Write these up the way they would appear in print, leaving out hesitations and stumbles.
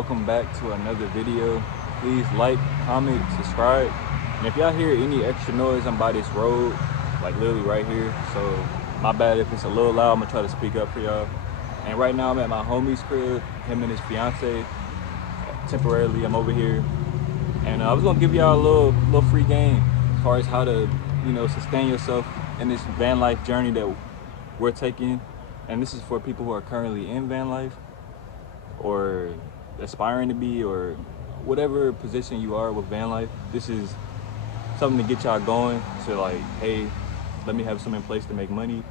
Welcome back to another video. Please like, comment, subscribe. And if y'all hear any extra noise, I'm by this road, like literally right here. So my bad if it's a little loud, I'm gonna try to speak up for y'all. And right now I'm at my homie's crib, him and his fiance. Temporarily, I'm over here. And I was gonna give y'all a little free game as far as how to, sustain yourself in this van life journey that we're taking. And this is for people who are currently in van life or aspiring to be, or whatever position you are with van life. This is something to get y'all going to, like, hey, let me have something in place to make money.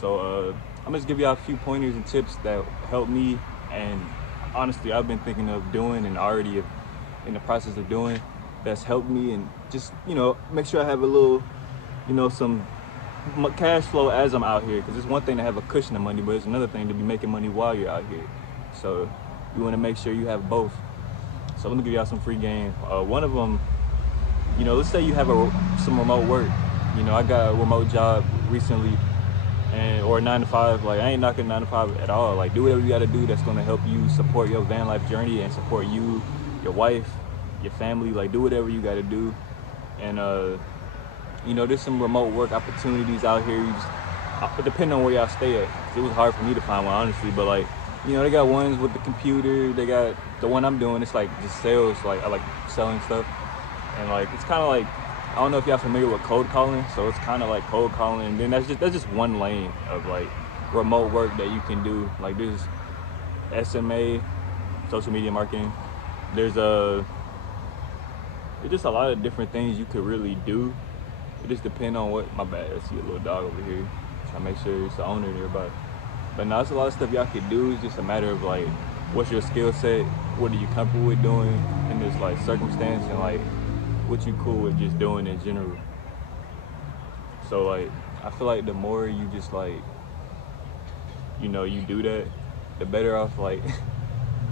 So I'm just give y'all a few pointers and tips that help me, and honestly I've been thinking of doing and already in the process of doing, that's helped me, and just make sure I have a little some cash flow as I'm out here, because it's one thing to have a cushion of money, but it's another thing to be making money while you're out here. So you want to make sure you have both. So let me give y'all some free game. One of them, let's say you have some remote work. I got a remote job recently, or a 9 to 5. Like, I ain't knocking 9 to 5 at all. Like, do whatever you got to do that's going to help you support your van life journey and support you, your wife, your family. Like, do whatever you got to do. And there's some remote work opportunities out here. You just depending on where y'all stay at. It was hard for me to find one, honestly, but like, they got ones with the computer. They got the one I'm doing. It's like just sales. Like, I like selling stuff, and like it's kind of like, I don't know if y'all familiar with cold calling. So it's kind of like cold calling, and then that's just one lane of like remote work that you can do. Like, there's SMA, social media marketing. There's just a lot of different things you could really do. It just depends on what. My bad. I see a little dog over here. Trying to make sure it's the owner nearby. But no, it's a lot of stuff y'all could do. It's just a matter of like, what's your skill set? What are you comfortable with doing in this like circumstance, and like what you cool with just doing in general. So like, I feel like the more you just like, you do that, the better off like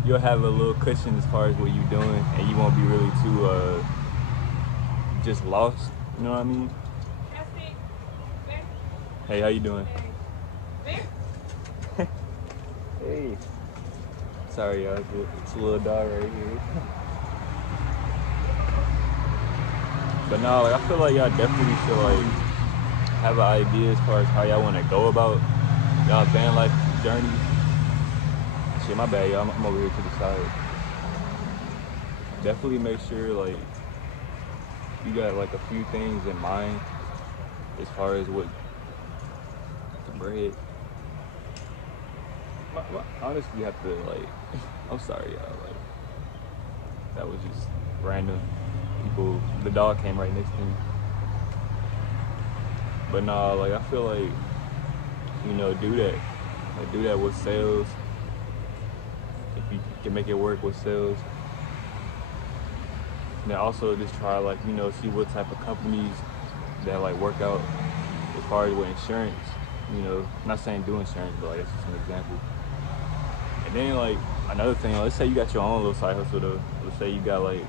you'll have a little cushion as far as what you're doing, and you won't be really too just lost. You know what I mean? Hey, how you doing? Hey. Sorry, y'all. It's a little dog right here. But no, like, I feel like y'all definitely should like have an idea as far as how y'all want to go about y'all van life journey. Shit, my bad, y'all. I'm over here to the side. Definitely make sure like you got like a few things in mind as far as what the bread. Honestly, you have to like, I'm sorry, y'all. Like, that was just random people. The dog came right next to me. But nah, like, I feel like, do that. Like, do that with sales. If you can make it work with sales. And then also just try like, see what type of companies that like work out as far as with insurance. I'm not saying do insurance, but like, that's just an example. And then like another thing, let's say you got your own little side hustle though. Let's say you got like,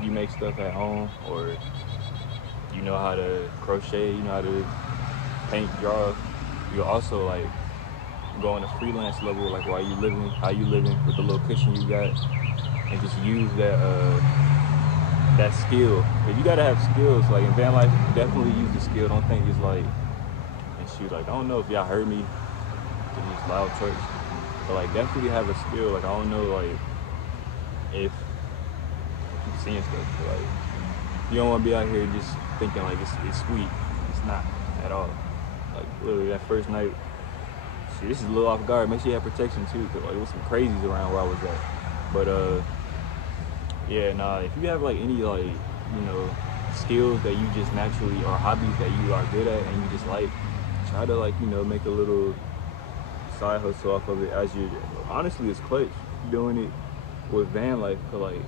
you make stuff at home, or you know how to crochet, you know how to paint, draw. You also like go on a freelance level, like while you living, how you living with the little cushion you got, and just use that skill. If you gotta have skills, like in van life, definitely use the skill. Don't think it's like, and shoot, like, I don't know if y'all heard me in these loud trucks, but like definitely have a skill. Like, I don't know like if you're seeing stuff, but like you don't want to be out here just thinking like it's sweet. It's not at all. Like, literally that first night, shit, this is a little off guard. Make sure you have protection too, cause like there was some crazies around where I was at. But yeah, nah, if you have like any like, skills that you just naturally, or hobbies that you are good at and you just like, try to like, make a little side hustle off of it as you, honestly, it's clutch doing it with van life, cause like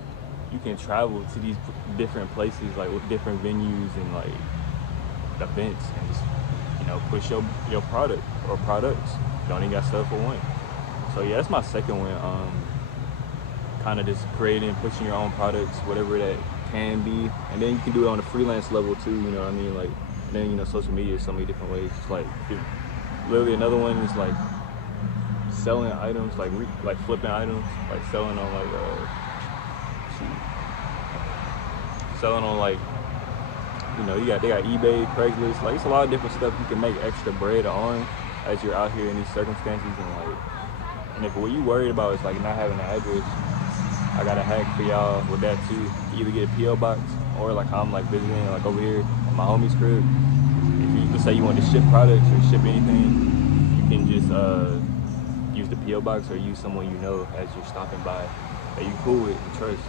you can travel to these different places, like with different venues and like events, and just, push your product or products. You only got stuff for one. So yeah, that's my second one. Kind of just creating, pushing your own products, whatever that can be, and then you can do it on a freelance level too. You know what I mean? Like, then social media is so many different ways. It's like, literally another one is like selling items, like flipping items, like selling on like they got eBay, Craigslist. Like it's a lot of different stuff you can make extra bread on as you're out here in these circumstances. And if what you worried about is like not having an address, I got a hack for y'all with that too. You either get a PO box or like how I'm like visiting like over here at my homie's crib. If you just say you want to ship products or ship anything, you can just use the PO box or use someone you know as you're stopping by that you cool with and trust,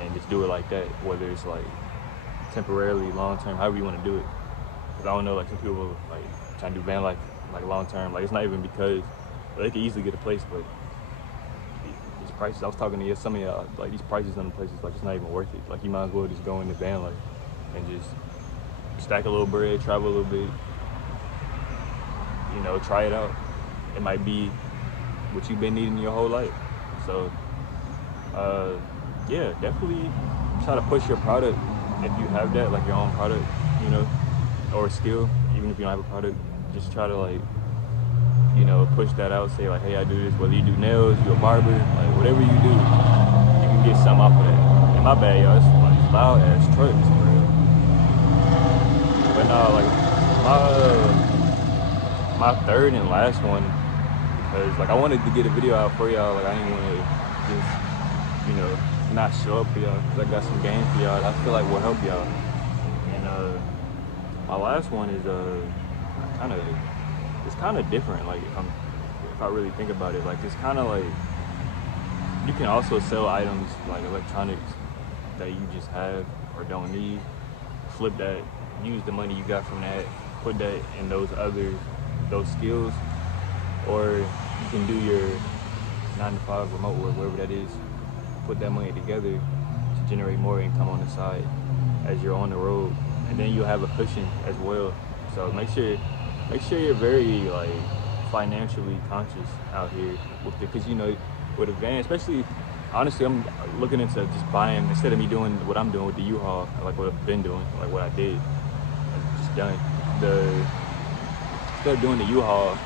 and just do it like that. Whether it's like temporarily, long term, however you want to do it. Because I don't know, like some people like trying to do van life like long term. Like it's not even because they can easily get a place, but these prices. I was talking to some of y'all, like these prices on the places, like it's not even worth it. Like you might as well just go in the van life and just stack a little bread, travel a little bit, try it out. It might be what you've been needing your whole life. So yeah, definitely try to push your product if you have that, like your own product, or a skill. Even if you don't have a product, just try to like push that out. Say like, hey, I do this. Whether you do nails, you a barber, like whatever you do, you can get something off of that. And my bad, y'all, it's like loud ass trucks, bro. But no, like my third and last one, because like I wanted to get a video out for y'all. Like I didn't want to just not show up for y'all, because I got some game for y'all that I feel like will help y'all. And my last one is it's kind of different. Like if I really think about it, like it's kind of like you can also sell items like electronics that you just have or don't need. Flip that, use the money you got from that, put that in those skills, or you can do your 9-to-5 remote work, whatever that is. Put that money together to generate more income on the side as you're on the road, and then you'll have a cushion as well. So make sure you're very like financially conscious out here with it, because with a van, especially, honestly, I'm looking into just buying, instead of me doing what I'm doing with the U-Haul, like what I've been doing, like what I did, like just done. Instead of doing the U-Haul,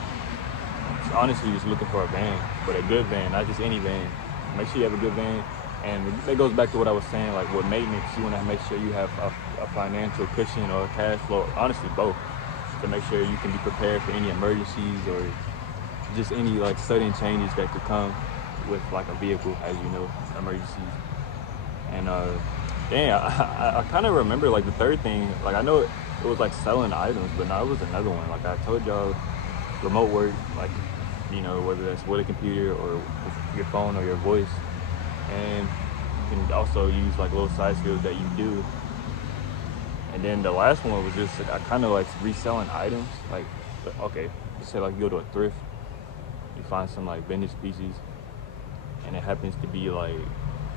honestly just looking for a van, but a good van, not just any van. Make sure you have a good van. And that goes back to what I was saying, like with maintenance, you want to make sure you have a financial cushion or a cash flow, honestly both, to make sure you can be prepared for any emergencies or just any like sudden changes that could come with like a vehicle, as emergencies. And I kind of remember like the third thing, like I know it was like selling items, but no, it was another one. Like I told y'all, remote work, like whether that's with a computer or with your phone or your voice. And you can also use like little side skills that you do. And then the last one was just I kind of like reselling items. Like, okay, just say like you go to a thrift, you find some like vintage pieces, and it happens to be like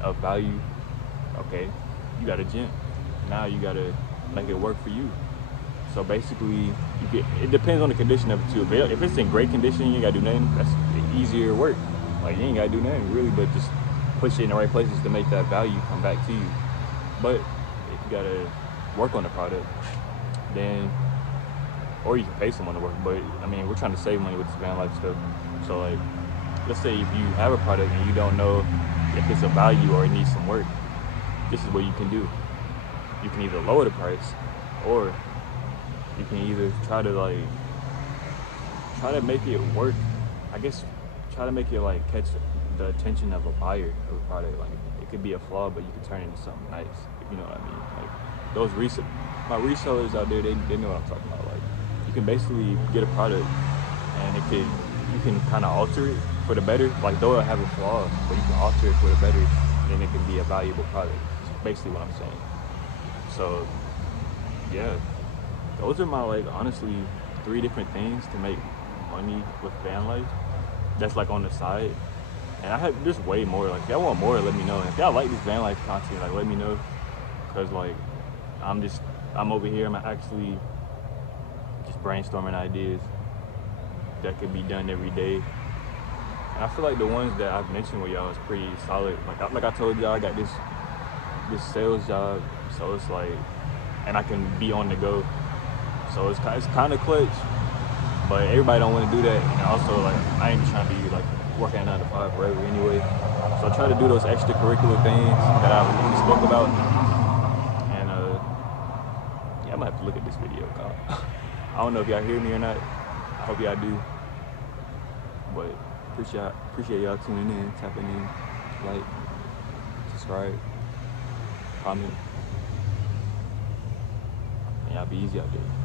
of value. Okay, you got a gem. Now you gotta make it work for you. So basically, it depends on the condition of it too. If it's in great condition, you ain't gotta do nothing. That's easier work. Like you ain't gotta do nothing really, but just push it in the right places to make that value come back to you. But if you gotta work on the product, then, or you can pay someone to work. But I mean, we're trying to save money with this van life stuff. So like, let's say if you have a product and you don't know if it's a value or it needs some work, this is what you can do. You can either lower the price, or you can either try to make it work. I guess try to make it like catch the attention of a buyer of a product. Like it could be a flaw, but you can turn it into something nice, if you know what I mean. Like those my resellers out there, they know what I'm talking about. Like you can basically get a product and you can kind of alter it for the better. Like though it have a flaw, but you can alter it for the better, and it can be a valuable product. That's basically what I'm saying. So yeah, those are my like honestly 3 different things to make money with van life. That's like on the side. And I have there's way more. Like if y'all want more, let me know. And if y'all like this van life content, like let me know. Cause like I'm over here, I'm actually just brainstorming ideas that could be done every day. And I feel like the ones that I've mentioned with y'all is pretty solid. Like I told y'all, I got this sales job, so it's like, and I can be on the go. So it's kind of clutch. But everybody don't want to do that, and also like I ain't trying to be like working 9 to 5 forever anyway. So I try to do those extracurricular things that I really spoke about. And yeah, I'm gonna have to look at this video. I don't know if y'all hear me or not. I hope y'all do. But appreciate y'all tuning in, tapping in, like, subscribe, comment, and y'all be easy out there.